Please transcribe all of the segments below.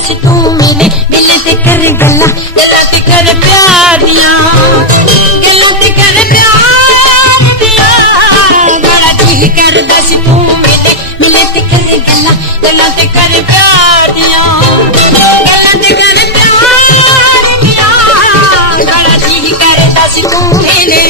दस तू मिले मिले ते कर गल्ला गल्ला ते कर प्यार दिया गल्ला ते कर प्यार दिया बड़ा जी कर दस तू मिले मिले ते कर गल्ला गल्ला ते कर प्यार दिया गल्ला ते कर प्यार दिया बड़ा जी कर दस तू मिले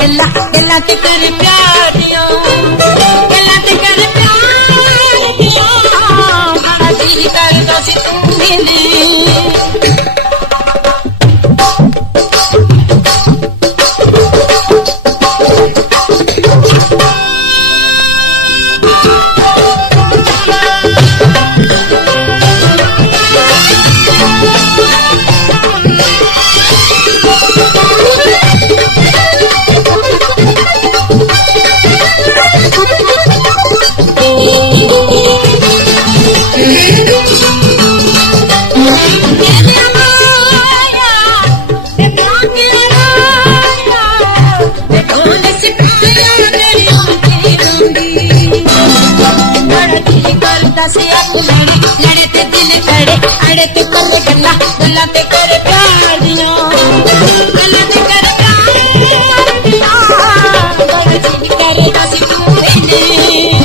गल्ला गल्ला ते कर प्यार दिया गल्ला ते कर प्यार दिया बड़ा जी कर दस तू मिले लड़े ते दिल खड़े अड़े ते कर गल्ला गल्ला ते कर प्यार दिया गल्ला ते कर प्यार दिया बड़ा जी कर दस तू मिले